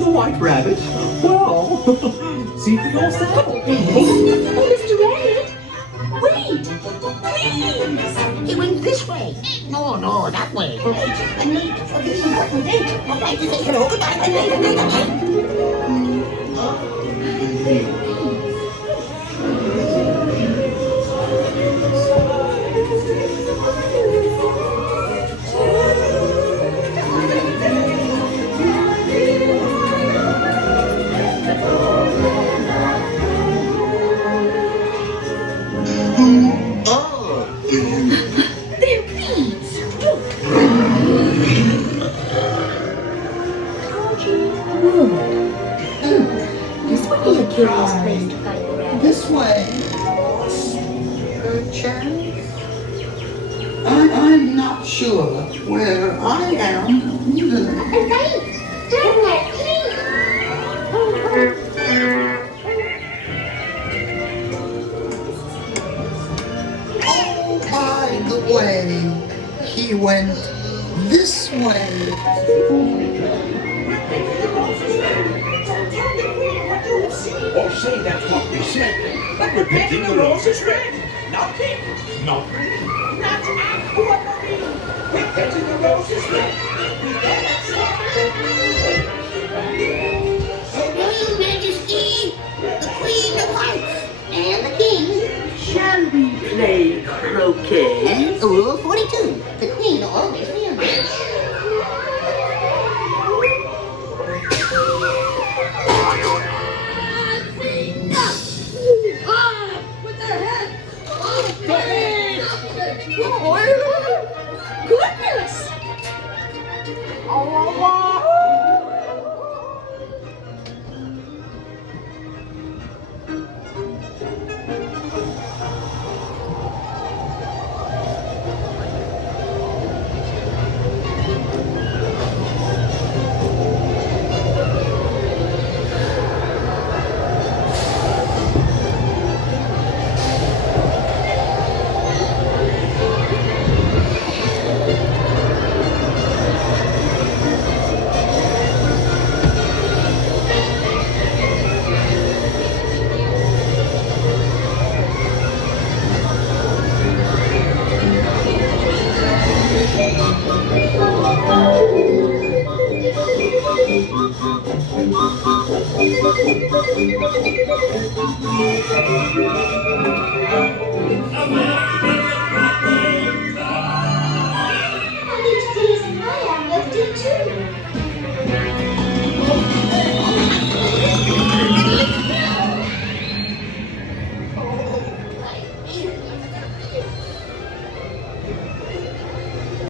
the White Rabbit? Well, see for yourself. Oh, Mr. Rabbit! Wait! Please! He went this way. No, that way. A need for this important date. I'd like to say hello, goodbye, and They're bees! This would be a curious place to find the rabbit. This way. I'm not sure where I am either. Right! Oh, by the way, he went this way. Or say that's what we said. But repeating the rules is red. Not pink. Not green. Not aquamarine. Repeating the rules is red. Royal Majesty, the Queen of Hearts, and the King. Shall we play croquet? Rule 42. The Queen always wins. What the heck? Goodness!